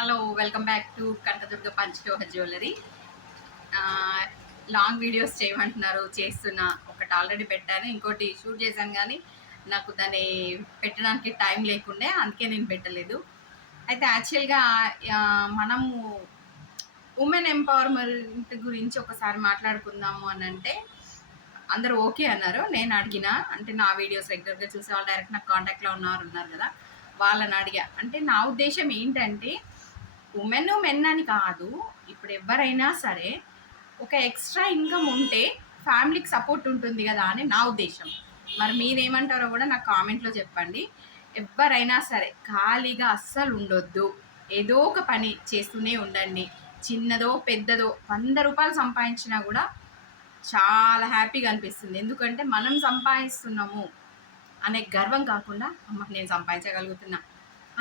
Hello welcome back to Kanakadurga Panchaloha jewellery. Long videos చేయమంటున్నారు, చేస్తున్నా. ఒకటి ఆల్రెడీ పెట్టాను, ఇంకోటి షూట్ చేశాను, కానీ నాకు దాన్ని పెట్టడానికి టైం లేకుండే, అందుకే నేను పెట్టలేదు. అయితే యాక్చువల్గా మనము ఉమెన్ ఎంపవర్మెంట్ గురించి ఒకసారి మాట్లాడుకుందాము అని అంటే అందరూ ఓకే అన్నారు. నేను అడిగిన, అంటే నా వీడియోస్ రెగ్యులర్గా చూసే వాళ్ళు డైరెక్ట్ నాకు కాంటాక్ట్లో ఉన్నారు కదా, వాళ్ళని అడిగా. అంటే నా ఉద్దేశం ఏంటంటే ఉమెన్ మెన్ అని కాదు, ఇప్పుడు ఎవరైనా సరే ఒక ఎక్స్ట్రా ఇన్కమ్ ఉంటే ఫ్యామిలీకి సపోర్ట్ ఉంటుంది కదా అని నా ఉద్దేశం. మరి మీరేమంటారో కూడా నాకు కామెంట్లో చెప్పండి. ఎవరైనా సరే ఖాళీగా అస్సలు ఉండొద్దు, ఏదో ఒక పని చేస్తూనే ఉండండి. చిన్నదో పెద్దదో 100 రూపాయలు సంపాదించినా కూడా చాలా హ్యాపీగా అనిపిస్తుంది. ఎందుకంటే మనం సంపాదిస్తున్నాము అనే గర్వం కాకుండా, అమ్మ నేను సంపాదించగలుగుతున్నా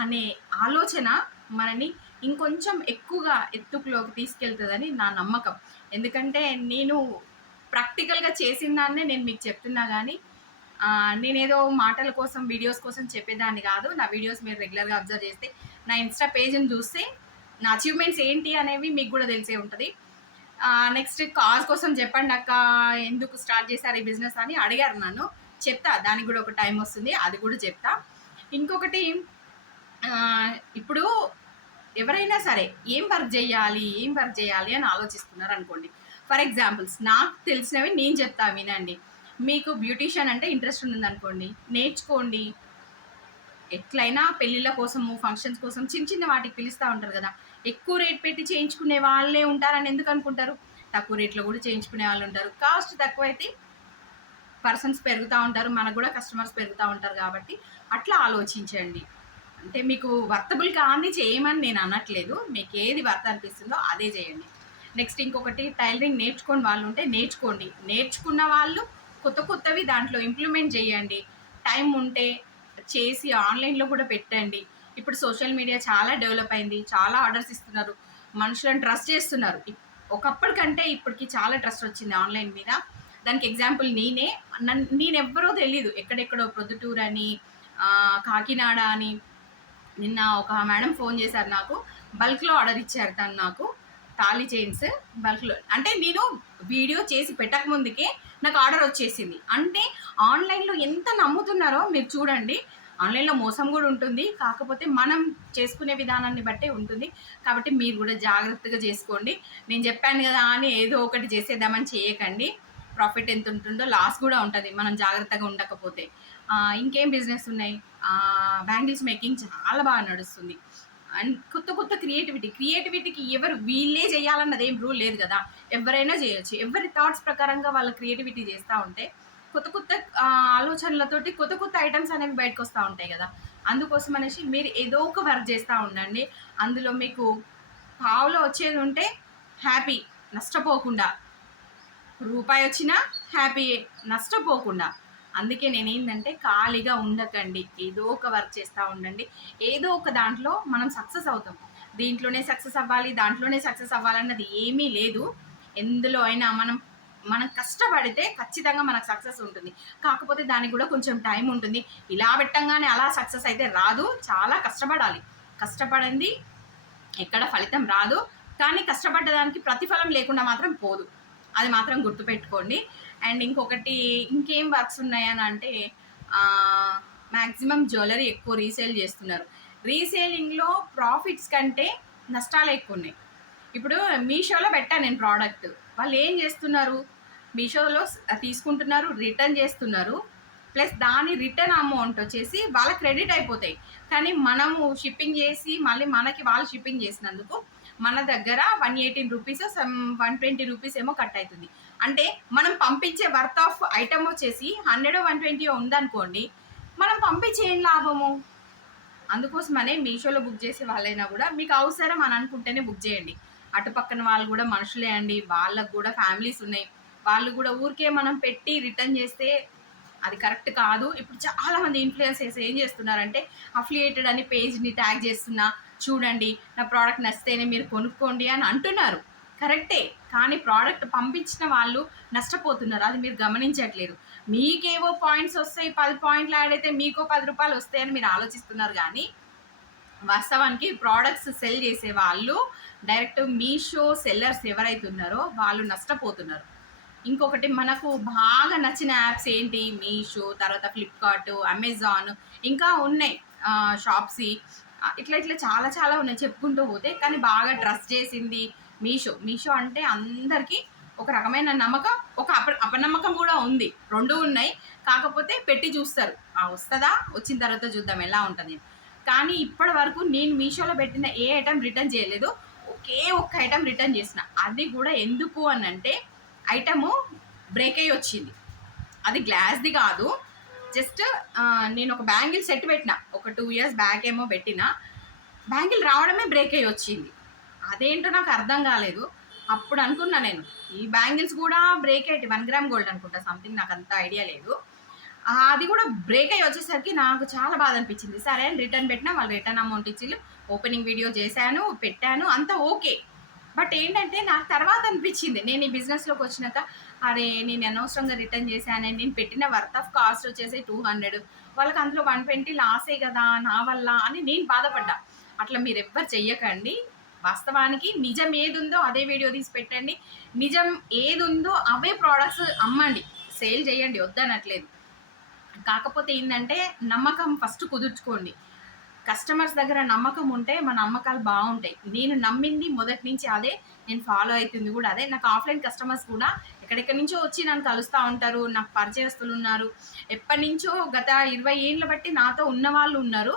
అనే ఆలోచన మనని ఇంకొంచెం ఎక్కువగా ఎత్తుకులోకి తీసుకెళ్తుందని నా నమ్మకం. ఎందుకంటే నేను ప్రాక్టికల్గా చేసిన దాన్నే నేను మీకు చెప్తున్నా, కానీ నేనేదో మాటల కోసం వీడియోస్ కోసం చెప్పేదాన్ని కాదు. నా వీడియోస్ మీరు రెగ్యులర్గా అబ్జర్వ్ చేస్తే, నా ఇన్స్టా పేజ్ని చూస్తే నా అచీవ్మెంట్స్ ఏంటి అనేవి మీకు కూడా తెలిసే ఉంటుంది. నెక్స్ట్ కాజ్ కోసం చెప్పండి అక్క, ఎందుకు స్టార్ట్ చేశారు ఈ బిజినెస్ అని అడిగారు నన్ను. చెప్తా, దానికి కూడా ఒక టైం వస్తుంది, అది కూడా చెప్తా. ఇంకొకటి, ఇప్పుడు ఎవరైనా సరే ఏం వర్క్ చేయాలి అని ఆలోచిస్తున్నారు అనుకోండి. ఫర్ ఎగ్జాంపుల్స్ నాకు తెలిసినవి నేను చెప్తా, వినండి. మీకు బ్యూటీషియన్ అంటే ఇంట్రెస్ట్ ఉందనుకోండి, నేర్చుకోండి. ఎట్లయినా పెళ్ళిళ్ళ కోసము, ఫంక్షన్స్ కోసం చిన్న చిన్న వాటికి పిలుస్తూ ఉంటారు కదా, ఎక్కువ రేట్ పెట్టి చేయించుకునే వాళ్ళే ఉంటారని ఎందుకు అనుకుంటారు? తక్కువ రేట్లో కూడా చేయించుకునే వాళ్ళు ఉంటారు. కాస్ట్ తక్కువైతే పర్సన్స్ పెరుగుతూ ఉంటారు, మనకు కూడా కస్టమర్స్ పెరుగుతూ ఉంటారు. కాబట్టి అట్లా ఆలోచించండి. అంటే మీకు వర్తబుల్ కాని చేయమని నేను అనట్లేదు, మీకు ఏది వర్త్ అనిపిస్తుందో అదే చేయండి. నెక్స్ట్ ఇంకొకటి, టైలరింగ్ నేర్చుకోని వాళ్ళు ఉంటే నేర్చుకోండి. నేర్చుకున్న వాళ్ళు కొత్త కొత్తవి దాంట్లో ఇంప్లిమెంట్ చేయండి. టైం ఉంటే చేసి ఆన్లైన్లో కూడా పెట్టండి. ఇప్పుడు సోషల్ మీడియా చాలా డెవలప్ అయింది, చాలా ఆర్డర్స్ ఇస్తున్నారు, మనుషులను ట్రస్ట్ చేస్తున్నారు. ఒకప్పటికంటే ఇప్పటికి చాలా ట్రస్ట్ వచ్చింది ఆన్లైన్ మీద. దానికి ఎగ్జాంపుల్ నేనెవ్వరో తెలీదు, ఎక్కడెక్కడో ప్రొద్దుటూరు అని, కాకినాడ అని. నిన్న ఒక మేడం ఫోన్ చేశారు నాకు, బల్క్లో ఆర్డర్ ఇచ్చారు తను నాకు, తాళీ చైన్స్ బల్క్లో. అంటే నేను వీడియో చేసి పెట్టకముందుకే నాకు ఆర్డర్ వచ్చేసింది. అంటే ఆన్లైన్లో ఎంత నమ్ముతున్నారో మీరు చూడండి. ఆన్లైన్లో మోసం కూడా ఉంటుంది, కాకపోతే మనం చేసుకునే విధానాన్ని బట్టే ఉంటుంది. కాబట్టి మీరు కూడా జాగ్రత్తగా చేసుకోండి. నేను చెప్పాను కదా అని ఏదో ఒకటి చేసేద్దామని చేయకండి. ప్రాఫిట్ ఎంత ఉంటుందో లాస్ కూడా ఉంటుంది మనం జాగ్రత్తగా ఉండకపోతే. ఇంకేం బిజినెస్ ఉన్నాయి? బ్యాంగిల్స్ మేకింగ్ చాలా బాగా నడుస్తుంది. అండ్ కొత్త కొత్త క్రియేటివిటీకి ఎవరు వీళ్ళే చేయాలన్నది ఏం రూల్ లేదు కదా, ఎవరైనా చేయొచ్చు. ఎవరి థాట్స్ ప్రకారంగా వాళ్ళ క్రియేటివిటీ చేస్తూ ఉంటే కొత్త కొత్త ఆలోచనలతోటి కొత్త కొత్త ఐటమ్స్ అనేవి బయటకు వస్తూ ఉంటాయి కదా. అందుకోసం అనేసి మీరు ఏదో ఒక వర్క్ చేస్తూ ఉండండి. అందులో మీకు పావులో వచ్చేది ఉంటే హ్యాపీ, నష్టపోకుండా. రూపాయి వచ్చినా హ్యాపీ, నష్టపోకుండా. అందుకే నేనేంటంటే ఖాళీగా ఉండకండి, ఏదో ఒక వర్క్ చేస్తూ ఉండండి. ఏదో ఒక దాంట్లో మనం సక్సెస్ అవుతాం. దీంట్లోనే సక్సెస్ అవ్వాలి, దాంట్లోనే సక్సెస్ అవ్వాలన్నది ఏమీ లేదు. ఎందులో అయినా మనం కష్టపడితే ఖచ్చితంగా మనకు సక్సెస్ ఉంటుంది. కాకపోతే దానికి కూడా కొంచెం టైం ఉంటుంది. ఇలా పెట్టంగానే అలా సక్సెస్ అయితే రాదు, చాలా కష్టపడాలి. కష్టపడింది ఎక్కడ ఫలితం రాదు, కానీ కష్టపడ్డదానికి ప్రతిఫలం లేకుండా మాత్రం పోదు, అది మాత్రం గుర్తుపెట్టుకోండి. అండ్ ఇంకొకటి, ఇంకేం వర్క్స్ ఉన్నాయని అంటే, మ్యాక్సిమం జ్యువెలరీ ఎక్కువ రీసేల్ చేస్తున్నారు. రీసేలింగ్లో ప్రాఫిట్స్ కంటే నష్టాలు ఎక్కువ ఉన్నాయి. ఇప్పుడు మీషోలో పెట్టాను నేను ప్రోడక్ట్, వాళ్ళు ఏం చేస్తున్నారు, మీషోలో తీసుకుంటున్నారు, రిటర్న్ చేస్తున్నారు, ప్లస్ దాని రిటర్న్ అమౌంట్ వచ్చేసి వాళ్ళ క్రెడిట్ అయిపోతాయి. కానీ మనము షిప్పింగ్ చేసి మళ్ళీ మనకి వాళ్ళు షిప్పింగ్ చేసినందుకు మన దగ్గర 118 రూపీస్, 120 రూపీస్ ఏమో కట్ అవుతుంది. అంటే మనం పంపించే వర్త్ ఆఫ్ ఐటమ్ వచ్చేసి 100 120 ఉందనుకోండి, మనం పంపించే ఏం లాభము? అందుకోసమనే మీషోలో బుక్ చేసే వాళ్ళైనా కూడా మీకు అవసరం అని అనుకుంటేనే బుక్ చేయండి. అటుపక్కన వాళ్ళు కూడా మనుషులే అండి, వాళ్ళకు కూడా ఫ్యామిలీస్ ఉన్నాయి. వాళ్ళు కూడా ఊరికే మనం పెట్టి రిటర్న్ చేస్తే అది కరెక్ట్ కాదు. ఇప్పుడు చాలామంది ఇన్ఫ్లుయెన్సర్స్ ఏం చేస్తున్నారంటే, అఫిలియేటెడ్ అని పేజ్ని ట్యాగ్ చేస్తున్నా, చూడండి నా ప్రోడక్ట్ నచ్చితేనే మీరు కొనుక్కోండి అని అంటున్నారు. కరెక్టే, కానీ ప్రోడక్ట్ పంపించిన వాళ్ళు నష్టపోతున్నారు, అది మీరు గమనించట్లేదు. మీకేవో పాయింట్స్ వస్తాయి, 10 పాయింట్లు యాడ్ అయితే మీకో 10 రూపాయలు వస్తాయని మీరు ఆలోచిస్తున్నారు. కానీ వాస్తవానికి ప్రోడక్ట్స్ సెల్ చేసే వాళ్ళు డైరెక్ట్ మీషో సెల్లర్స్ ఎవరైతే ఉన్నారో వాళ్ళు నష్టపోతున్నారు. ఇంకొకటి మనకు బాగా నచ్చిన యాప్స్ ఏంటి? మీషో, తర్వాత ఫ్లిప్‌కార్ట్, అమెజాన్ ఇంకా ఉన్నాయి. షాప్సీ ఇట్లా ఇట్లా చాలా చాలా ఉన్నాయి చెప్పుకుంటూ పోతే. కానీ బాగా ట్రస్ట్ చేసింది మీషో. మీషో అంటే అందరికీ ఒక రకమైన నమ్మకం, ఒక అపనమ్మకం కూడా ఉంది. 2 ఉన్నాయి. కాకపోతే పెట్టి చూస్తారు. వస్తదా? వచ్చిన తర్వాత చూద్దాం ఎలా ఉంటది. కానీ ఇప్పటి వరకు నేను మీషోలో పెట్టిన ఏ ఐటెం రిటర్న్ చేయలేదు. ఒకే ఒక్క ఐటెం రిటర్న్ చేసిన. అది కూడా ఎందుకు అనంటే ఐటము బ్రేక్ అయ్యి వచ్చింది. అది గ్లాస్ది కాదు. జస్ట్ నేను ఒక బ్యాంగిల్ సెట్ పెట్టిన. ఒక 2 ఇయర్స్ బ్యాక్ ఏమో పెట్టిన. బ్యాంగిల్ రావడమే బ్రేక్ అయ్యి వచ్చింది. అదేంటో నాకు అర్థం కాలేదు. అప్పుడు అనుకున్నా నేను ఈ బ్యాంగిల్స్ కూడా బ్రేక్ అయ్యి 1 గ్రామ్ గోల్డ్ అనుకుంటా సంథింగ్, నాకు అంత ఐడియా లేదు. అది కూడా బ్రేక్ అయ్యి వచ్చేసరికి నాకు చాలా బాధ అనిపించింది. సరే అని రిటర్న్ పెట్టినా, వాళ్ళు రిటర్న్ అమౌంట్ ఇచ్చిళ్ళు. ఓపెనింగ్ వీడియో చేశాను, పెట్టాను, అంతా ఓకే. బట్ ఏంటంటే నాకు తర్వాత అనిపించింది నేను ఈ బిజినెస్లోకి వచ్చినాక, అరే నేను అనవసరంగా రిటర్న్ చేశాను. నేను పెట్టిన వర్త్ ఆఫ్ కాస్ట్ వచ్చేసి 200, వాళ్ళకి అందులో 120 లాసే కదా నా వల్ల అని నేను బాధపడ్డా. అట్లా మీరు ఎవ్వరు చెయ్యకండి. వాస్తవానికి నిజం ఏది ఉందో అదే వీడియో తీసి పెట్టండి. నిజం ఏది ఉందో అవే ప్రోడక్ట్స్ అమ్మండి, సేల్ చేయండి, వద్దనట్లేదు. కాకపోతే ఏంటంటే నమ్మకం ఫస్ట్ కుదుర్చుకోండి. కస్టమర్స్ దగ్గర నమ్మకం ఉంటే మన అమ్మకాలు బాగుంటాయి. నేను నమ్మింది మొదటి నుంచి అదే, నేను ఫాలో అవుతుంది కూడా అదే. నాకు ఆఫ్లైన్ కస్టమర్స్ కూడా ఎక్కడెక్కడి నుంచో వచ్చి నన్ను కలుస్తూ ఉంటారు. నాకు పరిచయస్తులు ఉన్నారు. ఎప్పటి నుంచో గత 20 ఏళ్ళ బట్టి నాతో ఉన్న వాళ్ళు ఉన్నారు.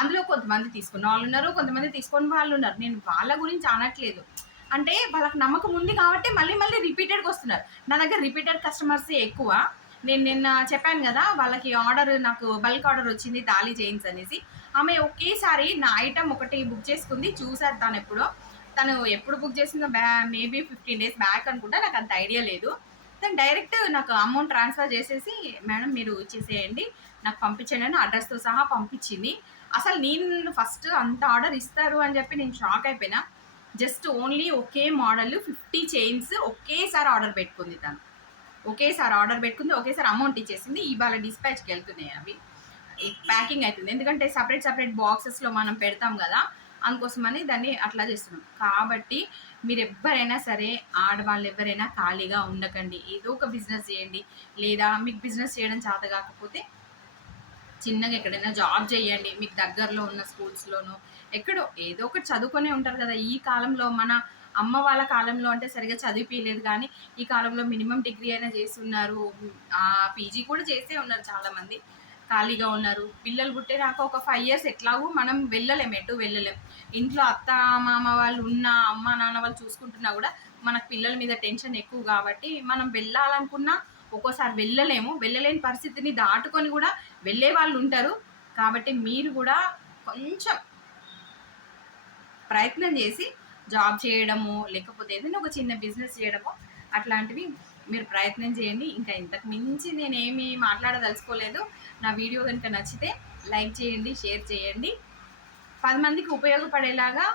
అందులో కొంతమంది తీసుకున్న వాళ్ళు ఉన్నారు, కొంతమంది తీసుకుని వాళ్ళు ఉన్నారు. నేను వాళ్ళ గురించి అనట్లేదు. అంటే వాళ్ళకి నమ్మకం ఉంది కాబట్టి మళ్ళీ మళ్ళీ రిపీటెడ్గా వస్తున్నారు. నా దగ్గర రిపీటెడ్ కస్టమర్సే ఎక్కువ. నేను నిన్న చెప్పాను కదా, వాళ్ళకి ఆర్డర్, నాకు బల్క్ ఆర్డర్ వచ్చింది తాళీ చైన్స్ అనేసి. ఆమె ఒకేసారి నా ఐటమ్ ఒకటి బుక్ చేసుకుంది. చూసారు తను ఎప్పుడు బుక్ చేసిందో మేబీ 15 డేస్ బ్యాక్ అనుకుంటా, నాకు అంత ఐడియా లేదు. తను డైరెక్ట్ నాకు అమౌంట్ ట్రాన్స్ఫర్ చేసేసి, మేడం మీరు ఇచ్చేసేయండి, నాకు పంపించండి అని అడ్రస్తో సహా పంపించింది. అసలు నేను ఫస్ట్ అంత ఆర్డర్ ఇస్తారు అని చెప్పి నేను షాక్ అయిపోయినా. జస్ట్ ఓన్లీ ఒకే మోడల్ 50 చైన్స్ ఒకేసారి ఆర్డర్ పెట్టుకుంది తను. ఒకేసారి అమౌంట్ ఇచ్చేసింది. ఇవాళ డిస్పాచ్కి వెళ్తున్నాయి అవి, ప్యాకింగ్ అవుతుంది. ఎందుకంటే సపరేట్ బాక్సెస్లో మనం పెడతాం కదా, అందుకోసమని దాన్ని అట్లా చేస్తున్నాం. కాబట్టి మీరు ఎవరైనా సరే, ఆడవాళ్ళు ఎవరైనా ఖాళీగా ఉండకండి. ఏదో ఒక బిజినెస్ చేయండి. లేదా మీకు బిజినెస్ చేయడం చేత కాకపోతే చిన్నగా ఎక్కడైనా జాబ్ చేయండి. మీకు దగ్గరలో ఉన్న స్కూల్స్లోనూ ఎక్కడో ఏదో ఒకటి చదువుకొనే ఉంటారు కదా. ఈ కాలంలో మన అమ్మ వాళ్ళ కాలంలో అంటే సరిగా చదివిపోయలేదు, కానీ ఈ కాలంలో మినిమం డిగ్రీ అయినా చేస్తున్నారు. పీజీ కూడా చేసే ఉన్నారు చాలామంది. ఖాళీగా ఉన్నారు. పిల్లలు పుట్టినాక ఒక 5 ఇయర్స్ ఎట్లాగూ మనం ఎటు వెళ్ళలేం. ఇంట్లో అత్త మామ వాళ్ళు ఉన్న, అమ్మ నాన్న వాళ్ళు చూసుకుంటున్నా కూడా మనకు పిల్లల మీద టెన్షన్ ఎక్కువ. కాబట్టి మనం వెళ్ళాలనుకున్నా ఒక్కోసారి వెళ్ళలేని పరిస్థితిని దాటుకొని కూడా వెళ్ళే వాళ్ళు ఉంటారు. కాబట్టి మీరు కూడా కొంచెం ప్రయత్నం చేసి జాబ్ చేయడము, లేకపోతే ఏదైనా ఒక చిన్న బిజినెస్ చేయడము, అట్లాంటివి మీరు ప్రయత్నం చేయండి. ఇంకా ఇంతకు మించి నేనేమి మాట్లాడదలుచుకోలేదు. నా వీడియో కనుక నచ్చితే లైక్ చేయండి, షేర్ చేయండి. 10 మందికి ఉపయోగపడేలాగా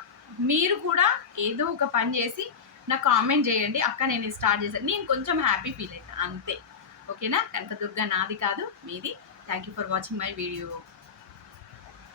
మీరు కూడా ఏదో ఒక పని చేసి నాకు కామెంట్ చేయండి. అక్క నేను స్టార్ట్ చేశాను, నేను కొంచెం హ్యాపీ ఫీల్ అవుతాను అంతే. ఓకేనా? కనకదుర్గ నాది కాదు, మీది. Thank you for watching my video.